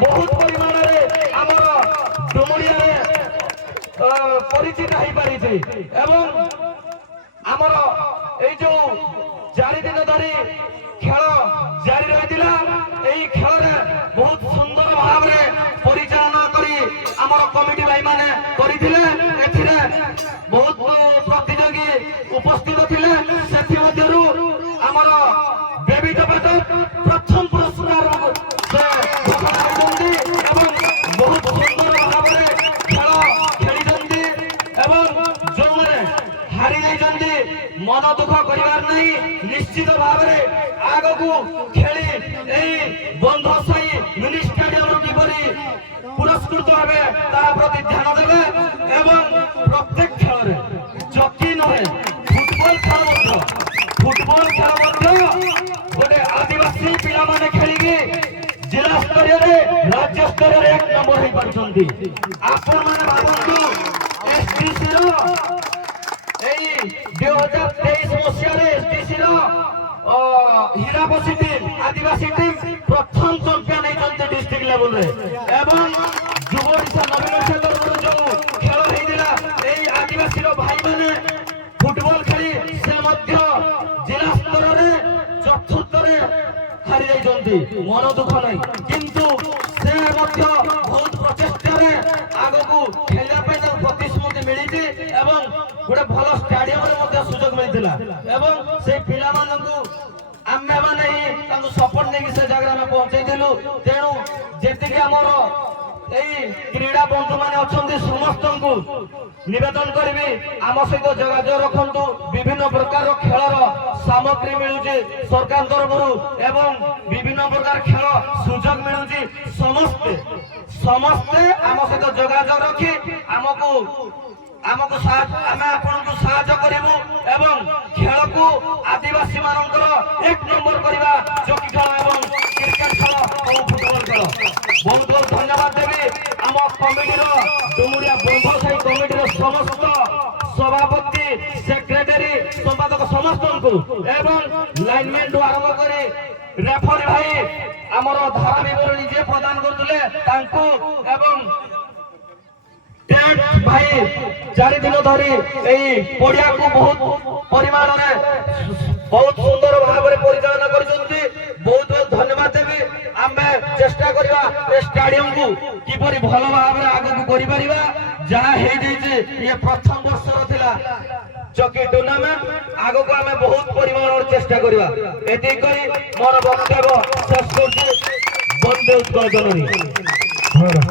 बहुत परिमाण रे हमर डुमरिया रे परिचित होई पारि छै एवं हमर ए जो 4 दिन धरि खेल जारी रहितिला एई खेल रे बहुत सुंदर भाव रे परिचालन करी हमर कमिटी भाई माने करिथिले एथिरे बहुत प्रतियोगी उपस्थित थिले सेथि मध्यरु हमर बेबी टपट प्रथम पुरस्कार से घोषणा करछन्ती एवं बहुत सुंदर भाव रे खेल खेलिछन्ती एवं जोमरे हारि जाइछन्ती मन दुख करिवार नहीं निश्चित भाव रे आगो को खेली एई बंध साई मिनी स्टेडियम किपरि पुरस्कृत होबे ता प्रति ध्यान देबे एवं प्रत्येक खेल रे जकी नहे फुटबॉल खेल गोटे आदिवासी पिला माने खेलिगे जिला स्तर रे राज्य स्तर रे 1 नंबर होई पारछन्ती आपण माने भाबंतु एसटीसी रो एई 2023 मसिया रे एसटीसी रो हीराबसी टीम आदिवासी टीम प्रथम चैंपियन होइछन्ती डिस्ट्रिक्ट लेवल रे एवं युव ओडिशा नवीन क्षेत्र जो खेल होइदिला एई आदिवासी रो भाई माने फुटबॉल खेली से मध्य जिला स्तर रे चतुर्थ रे हारि जाइछन्ती मन दुख नै किंतु से मध्य बहुत प्रचेष्टा रे आगो को खेलिया पे प्रतिश्रुति मिलिछि एवं गोटे भल स्टेडियम रे मध्य सुयोग मिलिथिला एवं से पिला मानकु आमे माने ही तांको सपोर्ट नै से जगह में पहुंचै दिलु तेनु जेति के हमर एई क्रीडा बंधु माने अछन्ती समस्त को निवेदन करबी आम सहित जोगाजोग रखंतु विभिन्न प्रकार खेलर सामग्री मिलुची सरकार तरफ एवं विभिन्न प्रकार खेल सुयोग मिलुची समस्ते समस्ते आम सहित जोगाजोग रखी आमको आमे आपनको साहाय्य करिवु एवं खेल को आदिवासी मानकर 1 नंबर करबा जकी खेल एवं क्रिकेट खेल और फुटबॉल खेल बहुत बहुत धन्यवाद देबी आम कमिटी रो डुमरिया बंध साई कमिटी रो समस्त सभापति सेक्रेटरी संपादक समस्त को एवं लाइनमैन दो आरंभ करी रेफरी भाई हमर धारा विवरणी जे प्रदान करतले तांको एवं टेंट भाई 4 दिन धरी एई पड़िया को बहुत परिमाण रे बहुत सुंदर भाव रे परिचालन करछन्ती बहुत बहुत धन्यवाद देबी आमे चेष्टा करबा ए स्टेडियम को किपरि भलो भाव रे आगु को करि परिबा जहा हे जैसे ये प्रथम वर्ष रो थिला चकी टूर्नामेंट आगु को आमे बहुत परिमाण रे चेष्टा करबा एति करी मोर वक्तव्य शेष करछि। वंदे उत्कल जननी।